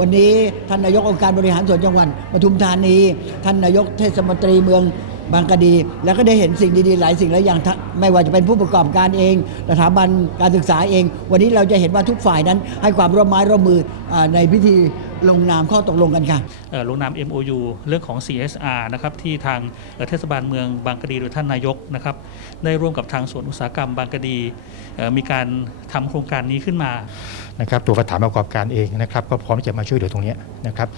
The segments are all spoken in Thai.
วันนี้ท่านนายกองค์การบริหารส่วนจังหวัดปทุมธานี ท่านนายกเทศมนตรีเมืองบางกะดี แล้วก็ได้เห็นสิ่งดีๆ หลายสิ่งหลายอย่างไม่ว่าจะเป็นผู้ประกอบการเอง สถาบันการศึกษาเอง วันนี้เราจะเห็นว่าทุกฝ่ายนั้นให้ความร่วมไม้ร่วมมือในพิธี ลงนามข้อตกลงกันค่ะเอ่อลงนาม MOU เรื่องของ CSR นะครับที่ทางเอ่อเทศบาลเมืองบางกะดีโดยท่านนายกนะครับได้ร่วมกับทางสวนอุตสาหกรรมบางกะดีเอ่อมีการทำโครงการนี้ขึ้นมานะครับตัวสถานประกอบการเองนะครับก็พร้อมที่จะมาช่วยเหลือตรงเนี้ยนะครับ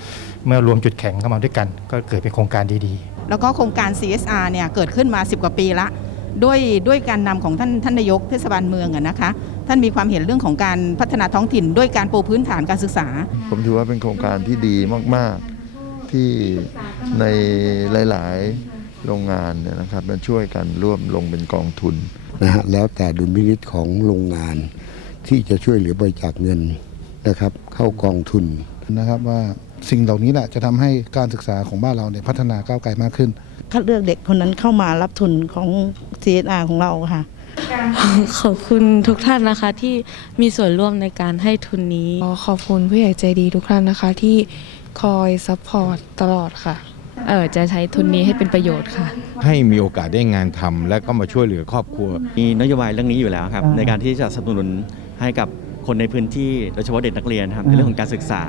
เมื่อรวมจุดแข็งเข้ามาด้วยกัน ก็เกิดเป็นโครงการดีๆ แล้วก็โครงการ CSR เนี่ยเกิดขึ้นมา 10 กว่าปีละ ด้วยด้วยการนำของท่านท่านนายกเทศบาลเมืองอะนะคะ ท่านมีความเห็นเรื่องของการพัฒนาท้องถิ่น ด้วยการปูพื้นฐานการศึกษา ผมถือว่าเป็นโครงการที่ดีมาก ๆ ที่ในหลาย ๆ โรงงานเนี่ยนะครับมาช่วยกันร่วมลงเป็นกองทุนนะฮะแล้วแต่ดุลพินิจของโรงงาน ที่จะช่วยเหลือบริจาคเงินนะครับ เข้ากองทุนนะครับว่าสิ่งเหล่านี้แหละจะทำให้การศึกษาของบ้านเราเนี่ยพัฒนาก้าวไกลมากขึ้นคัดเลือกเด็กคนนั้นเข้ามารับทุนของ CSR ของเราค่ะ ขอบคุณทุกท่านนะคะที่มีส่วนร่วมในการให้ทุนนี้ ขอขอบคุณผู้ใหญ่ใจดีทุกท่านนะคะที่คอยซัพพอร์ตตลอดค่ะ เออจะใช้ทุนนี้ให้เป็นประโยชน์ค่ะ ให้มีโอกาสได้งานทำและก็มาช่วยเหลือครอบครัว มีนโยบายเรื่องนี้อยู่แล้วครับ ในการที่จะสนับสนุนให้กับคนในพื้นที่โดยเฉพาะเด็กนักเรียนครับในเรื่องของการศึกษา